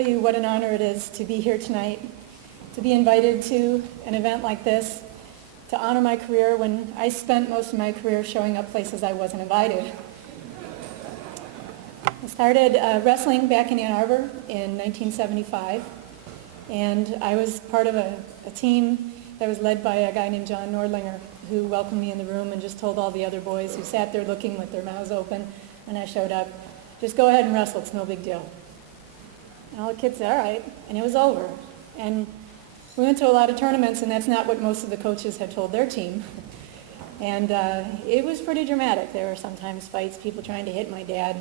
tell you what an honor it is to be here tonight, to be invited to an event like this, to honor my career when I spent most of my career showing up places I wasn't invited. I started wrestling back in Ann Arbor in 1975, and I was part of a team that was led by a guy named John Nordlinger, who welcomed me in the room and just told all the other boys who sat there looking with their mouths open when I showed up, just go ahead and wrestle, it's no big deal. And all the kids said, all right, and it was over. And we went to a lot of tournaments, and that's not what most of the coaches had told their team. And it was pretty dramatic. There were sometimes fights, people trying to hit my dad.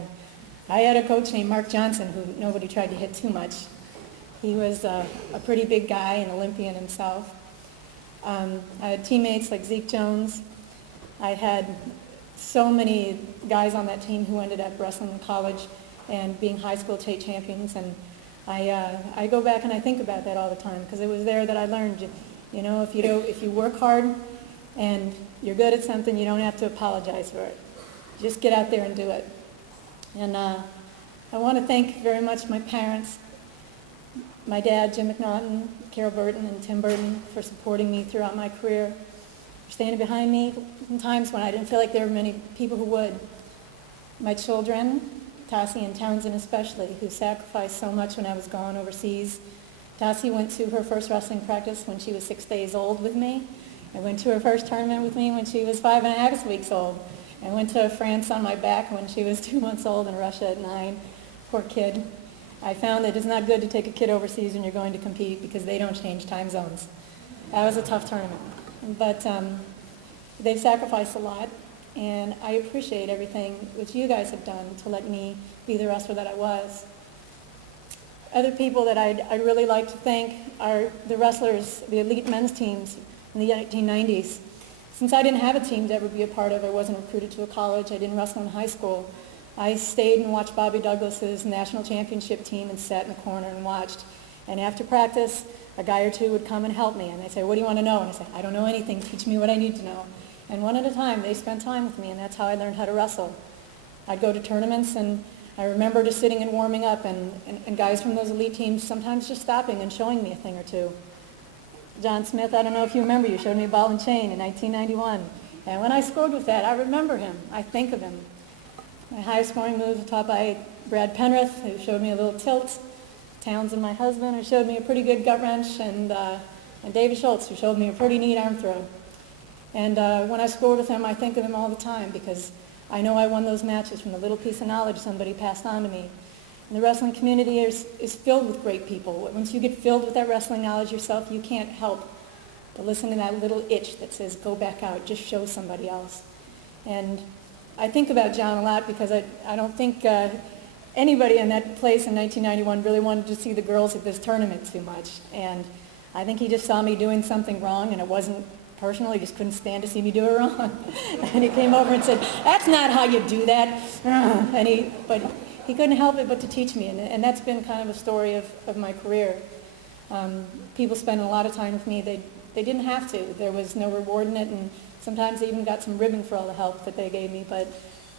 I had a coach named Mark Johnson who nobody tried to hit too much. He was a pretty big guy, an Olympian himself. I had teammates like Zeke Jones. I had so many guys on that team who ended up wrestling in college and being high school state champions. And I go back and I think about that all the time because it was there that I learned, you know, if you work hard and you're good at something, you don't have to apologize for it. Just get out there and do it. And I want to thank very much my parents, my dad, Jim McNaughton, Carol Burton, and Tim Burton for supporting me throughout my career, for standing behind me in times when I didn't feel like there were many people who would. My children, Tassie and Townsend especially, who sacrificed so much when I was gone overseas. Tassie went to her first wrestling practice when she was 6 days old with me. I went to her first tournament with me when she was 5.5 weeks old. I went to France on my back when she was 2 months old and Russia at 9. Poor kid. I found that it's not good to take a kid overseas when you're going to compete because they don't change time zones. That was a tough tournament. But they've sacrificed a lot, and I appreciate everything which you guys have done to let me be the wrestler that I was. Other people that I'd really like to thank are the wrestlers, the elite men's teams in the 1990s. Since I didn't have a team to ever be a part of, I wasn't recruited to a college, I didn't wrestle in high school, I stayed and watched Bobby Douglas's national championship team and sat in the corner and watched. And after practice, a guy or two would come and help me. And they'd say, what do you want to know? And I'd say, I don't know anything. Teach me what I need to know. And one at a time, they spent time with me, and that's how I learned how to wrestle. I'd go to tournaments, and I remember just sitting and warming up, and guys from those elite teams sometimes just stopping and showing me a thing or two. John Smith, I don't know if you remember, you showed me a ball and chain in 1991. And when I scored with that, I remember him. I think of him. My highest scoring move was taught by Brad Penrith, who showed me a little tilt. Townsend, my husband, who showed me a pretty good gut wrench. And David Schultz, who showed me a pretty neat arm throw. And when I scored with him, I think of him all the time because I know I won those matches from the little piece of knowledge somebody passed on to me. And the wrestling community is filled with great people. Once you get filled with that wrestling knowledge yourself, you can't help but listen to that little itch that says, go back out, just show somebody else. And I think about John a lot because I don't think anybody in that place in 1991 really wanted to see the girls at this tournament too much. And I think he just saw me doing something wrong, and it wasn't personal. He just couldn't stand to see me do it wrong. And he came over and said, that's not how you do that. But he couldn't help it but to teach me, and that's been kind of a story of my career. People spend a lot of time with me. They didn't have to. There was no reward in it, and sometimes they even got some ribbon for all the help that they gave me, but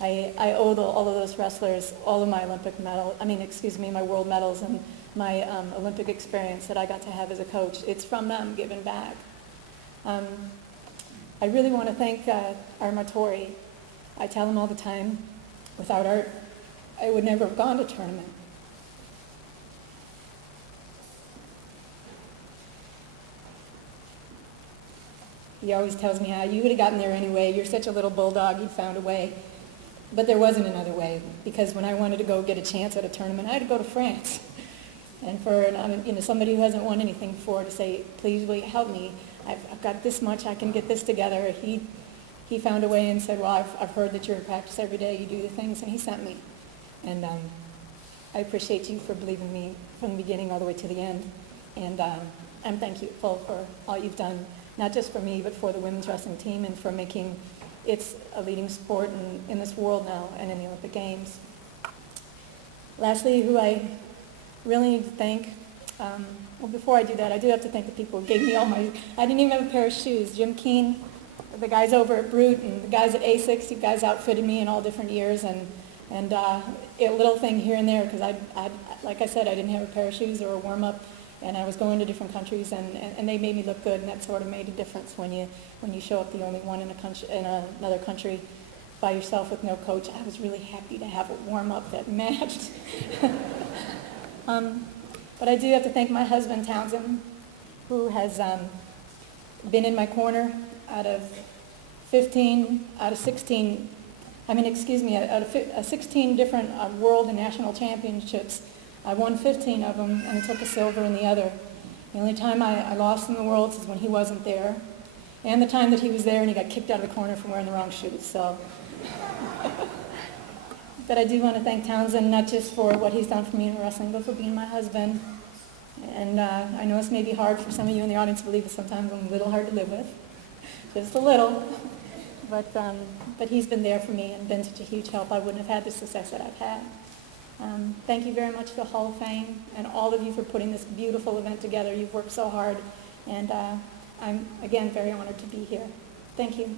I owe all of those wrestlers all of my my world medals and my Olympic experience that I got to have as a coach. It's from them giving back. I really want to thank Art Martori. I tell him all the time, without Art, I would never have gone to tournament. He always tells me how you would have gotten there anyway. You're such a little bulldog, you found a way. But there wasn't another way, because when I wanted to go get a chance at a tournament, I had to go to France. And for somebody who hasn't won anything before to say, please will you help me? I've got this much, I can get this together. He found a way and said, well, I've heard that you're in practice every day, you do the things, and he sent me. And I appreciate you for believing in me from the beginning all the way to the end. And I'm thankful for all you've done, not just for me, but for the women's wrestling team and for making it a leading sport in this world now and in the Olympic Games. Lastly, who I really need to thank, well, before I do that, I do have to thank the people who gave me I didn't even have a pair of shoes. Jim Keene, the guys over at Brute, and the guys at ASICS, you guys outfitted me in all different years, and a little thing here and there, because like I said, I didn't have a pair of shoes or a warm-up, and I was going to different countries, and they made me look good, and that sort of made a difference when you show up the only one in another country by yourself with no coach. I was really happy to have a warm-up that matched. But I do have to thank my husband, Townsend, who has been in my corner out of 16 different world and national championships. I won 15 of them and took a silver in the other. The only time I lost in the Worlds is when he wasn't there, and the time that he was there and he got kicked out of the corner for wearing the wrong shoes. So, but I do want to thank Townsend, not just for what he's done for me in wrestling, but for being my husband. And I know this may be hard for some of you in the audience to believe that sometimes I'm a little hard to live with, just a little. But he's been there for me and been such a huge help. I wouldn't have had the success that I've had. Thank you very much to the Hall of Fame and all of you for putting this beautiful event together. You've worked so hard, and I'm, again, very honored to be here. Thank you.